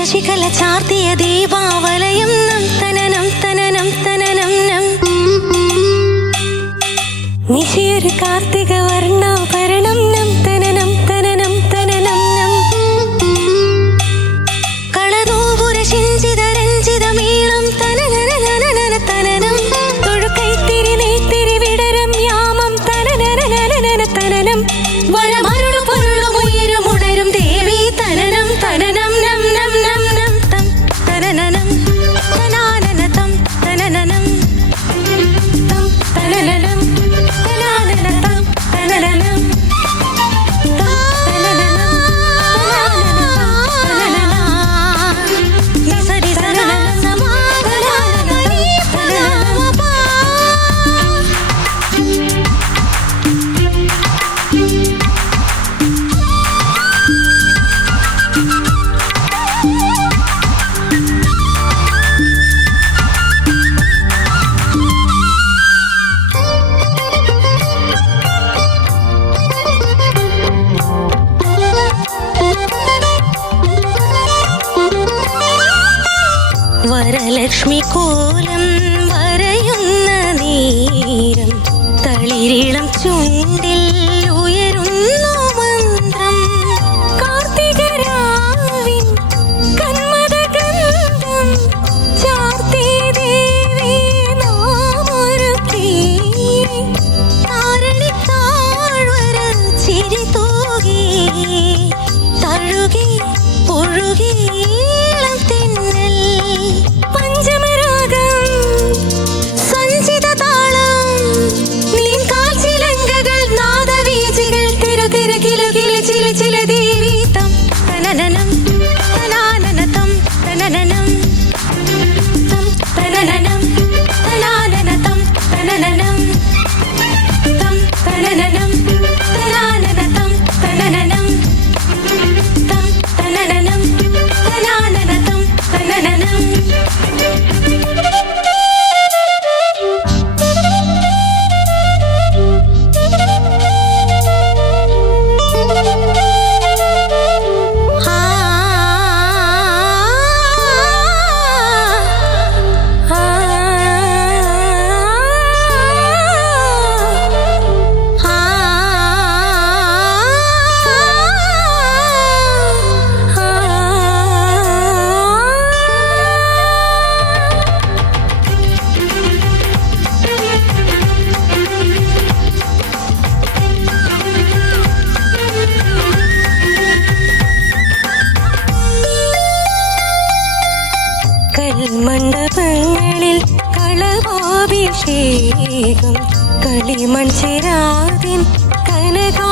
ശശികല ചാർത്തിയ ദീപാവലയം നം തനനം തനനം തനനം നം നിശയൊരു കാർത്തിക വർണ്ണാഭരണം നം തനനം തനനം തനനം നം കളനൂപുര ശിഞ്ചിത രഞ്ജിത മീളം തനനനനനന തനനം തൊഴുകൈത്തിരി നെയ്ത്തിരി വിടരം യാമം തനനനനനന തനനം വരമരുളു പൊരുളും ഉയരും ഉണരും ദേവി തനനം തനനം നം നം നം നം തം തനനനം തനാനന തം തനനനം തം തനനനം തനാനന തം തനനനം തം തനനനം തനാനന തനനനം നിസരി സനന സമാധാനന തനനമപ വരലക്ഷ്മി കോലം വരയുന്ന നേരം തളിരിളം ചുണ്ടിൽ ഉയരുന്നു മന്ത്രം കാർത്തികരാവിൻ കന്മദഗന്ധം ചാർത്തി ദേവി നാമൊരുക്കി താരണി താഴ്വര ചിരി തൂകി തഴുകി ഒഴുകി തെന്നൽ പഞ്ചമരാഗം സഞ്ചിത താളം നീൻ കാൽച്ചിലങ്കകൾ നാദവീചികൾ തിരു തിരു കിലു കിലു ചില ചില ദേവി തം തനനനം തനാനന തം തനനനം തം തനനനം തനാനന തം തനനനം തം തനനനം തനാനന തം തനനനം തം തനനനം തനാനന തം തനനനം കൽമണ്ഡപങ്ങളിൽ കളഭാഭിഷേകം കളിമൺ ചേരാതിൻ കനകാഭിഷേകം